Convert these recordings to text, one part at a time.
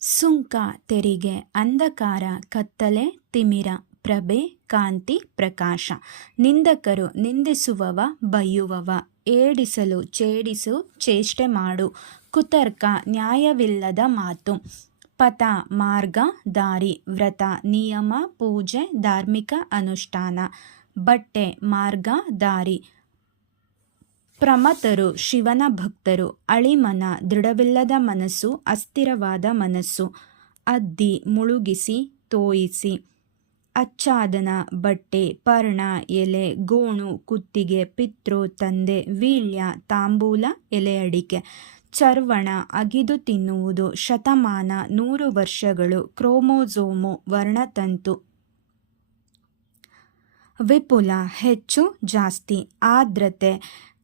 ಸುಂಕ ತೆರಿಗೆ ಅಂಧಕಾರ ಕತ್ತಲೆ ತಿಮಿರ ಪ್ರಭೆ ಕಾಂತಿ ಪ್ರಕಾಶ. ನಿಂದಕರು ನಿಂದಿಸುವವ ಬೈಯುವವ ಏಡಿಸಲು ಛೇಡಿಸು ಚೇಷ್ಟೆ ಮಾಡು. ಕುತರ್ಕ ನ್ಯಾಯವಿಲ್ಲದ ಮಾತು. ಪಥ ಮಾರ್ಗ ದಾರಿ ವ್ರತ ನಿಯಮ ಪೂಜೆ ಧಾರ್ಮಿಕ ಅನುಷ್ಠಾನ. ಬಟ್ಟೆ ಮಾರ್ಗ ದಾರಿ. ಪ್ರಮಥರು ಶಿವನ ಭಕ್ತರು. ಅಳಿಮನ ದೃಢವಿಲ್ಲದ ಮನಸ್ಸು ಅಸ್ಥಿರವಾದ ಮನಸ್ಸು. ಅದ್ದಿ ಮುಳುಗಿಸಿ ತೋಯಿಸಿ. ಆಚ್ಛಾದನ ಬಟ್ಟೆ ಪರ್ಣ ಎಲೆ ಗೋಣು ಕುತ್ತಿಗೆ ಪಿತೃ ತಂದೆ ವೀಳ್ಯ ತಾಂಬೂಲ ಎಲೆ ಅಡಿಕೆ. ಚರ್ವಣ ಅಗಿದು ತಿನ್ನುವುದು. ಶತಮಾನ 100 ವರ್ಷಗಳು. ಕ್ರೋಮೋಸೋಮು ವರ್ಣತಂತು. ವಿಪುಲ ಹೆಚ್ಚು ಜಾಸ್ತಿ. ಆರ್ದ್ರತೆ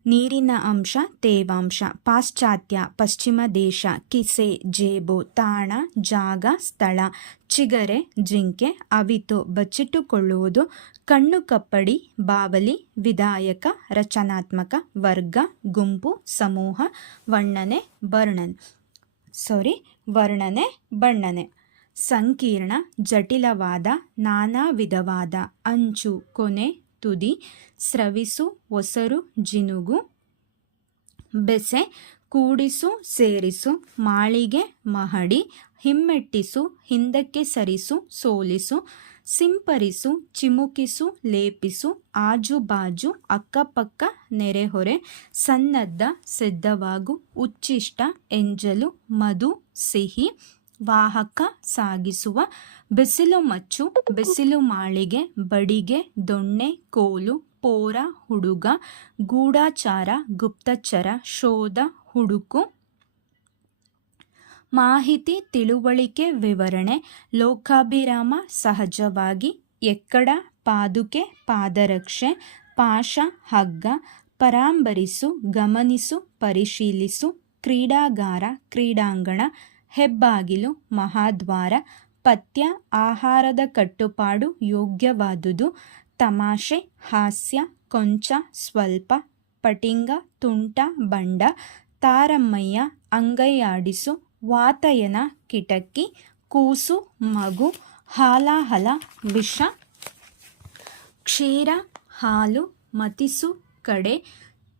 ನೀರಿನ ಅಂಶ ತೇವಾಂಶ. ಪಾಶ್ಚಾತ್ಯ ಪಶ್ಚಿಮ ದೇಶ. ಕಿಸೆ ಜೇಬು ತಾಣ ಜಾಗ ಸ್ಥಳ. ಚಿಗರೆ ಜಿಂಕೆ ಅವಿತು ಬಚ್ಚಿಟ್ಟುಕೊಳ್ಳುವುದು. ಕಣ್ಣು ಕಪ್ಪಡಿ ಬಾವಲಿ ವಿಧಾಯಕ ರಚನಾತ್ಮಕ. ವರ್ಗ ಗುಂಪು ಸಮೂಹ. ವರ್ಣನೆ ಬಣ್ಣನೆ. ಸಂಕೀರ್ಣ ಜಟಿಲವಾದ ನಾನಾ ವಿಧವಾದ. ಅಂಚು ಕೊನೆ ತುದಿ. ಸ್ರವಿಸು ಒಸರು ಜಿನುಗು. ಬೆಸೆ ಕೂಡಿಸು ಸೇರಿಸು. ಮಾಳಿಗೆ ಮಹಡಿ. ಹಿಮ್ಮೆಟ್ಟಿಸು ಹಿಂದಕ್ಕೆ ಸರಿಸು ಸೋಲಿಸು. ಸಿಂಪರಿಸು ಚಿಮುಕಿಸು ಲೇಪಿಸು. ಆಜುಬಾಜು ಅಕ್ಕಪಕ್ಕ ನೆರೆಹೊರೆ. ಸನ್ನದ್ಧ ಸಿದ್ಧವಾಗು. ಉಚ್ಚಿಷ್ಟ ಎಂಜಲು ಮಧು ಸಿಹಿ. ವಾಹಕ ಸಾಗಿಸುವ. ಬಿಸಿಲು ಮಚ್ಚು ಬಿಸಿಲು ಮಾಳಿಗೆ. ಬಡಿಗೆ ದೊಣ್ಣೆ ಕೋಲು. ಪೋರ ಹುಡುಗ. ಗೂಢಚಾರ ಗುಪ್ತಚರ. ಶೋಧ ಹುಡುಕು. ಮಾಹಿತಿ ತಿಳುವಳಿಕೆ ವಿವರಣೆ. ಲೋಕಾಭಿರಾಮ ಸಹಜವಾಗಿ. ಎಕ್ಕಡ ಪಾದುಕೆ ಪಾದರಕ್ಷೆ. ಪಾಶ ಹಗ್ಗ. ಪರಾಂಬರಿಸು ಗಮನಿಸು ಪರಿಶೀಲಿಸು. ಕ್ರೀಡಾಗಾರ ಕ್ರೀಡಾಂಗಣ. ಹೆಬ್ಬಾಗಿಲು ಮಹಾದ್ವಾರ. ಪಥ್ಯ ಆಹಾರದ ಕಟ್ಟುಪಾಡು ಯೋಗ್ಯವಾದುದು. ತಮಾಷೆ ಹಾಸ್ಯ ಕೊಂಚ ಸ್ವಲ್ಪ. ಪಟಿಂಗ ತುಂಟ ಬಂಡ. ತಾರಮ್ಮಯ್ಯ ಅಂಗೈಯಾಡಿಸು. ವಾತಾಯನ ಕಿಟಕಿ. ಕೂಸು ಮಗು. ಹಾಲಾಹಲ ವಿಷ. ಕ್ಷೀರ ಹಾಲು. ಮತಿಸು ಕಡೆ.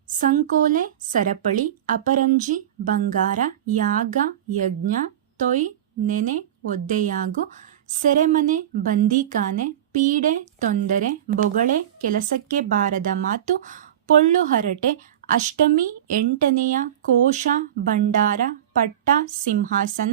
ಸಂಕೋಲೆ ಸರಪಳಿ. ಅಪರಂಜಿ ಬಂಗಾರ. ಯಾಗ ಯಜ್ಞ. ತೊಯ್ ನೆನೆ ಒದ್ದೆಯಾಗು. ಸೆರೆಮನೆ ಬಂದೀಖಾನೆ. ಪೀಡೆ ತೊಂದರೆ. ಬೊಗಳೆ ಕೆಲಸಕ್ಕೆ ಬಾರದ ಮಾತು. ಪೊಳ್ಳು ಹರಟೆ. ಅಷ್ಟಮಿ 8ನೆಯ ಕೋಶ ಭಂಡಾರ. ಪಟ್ಟ ಸಿಂಹಾಸನ.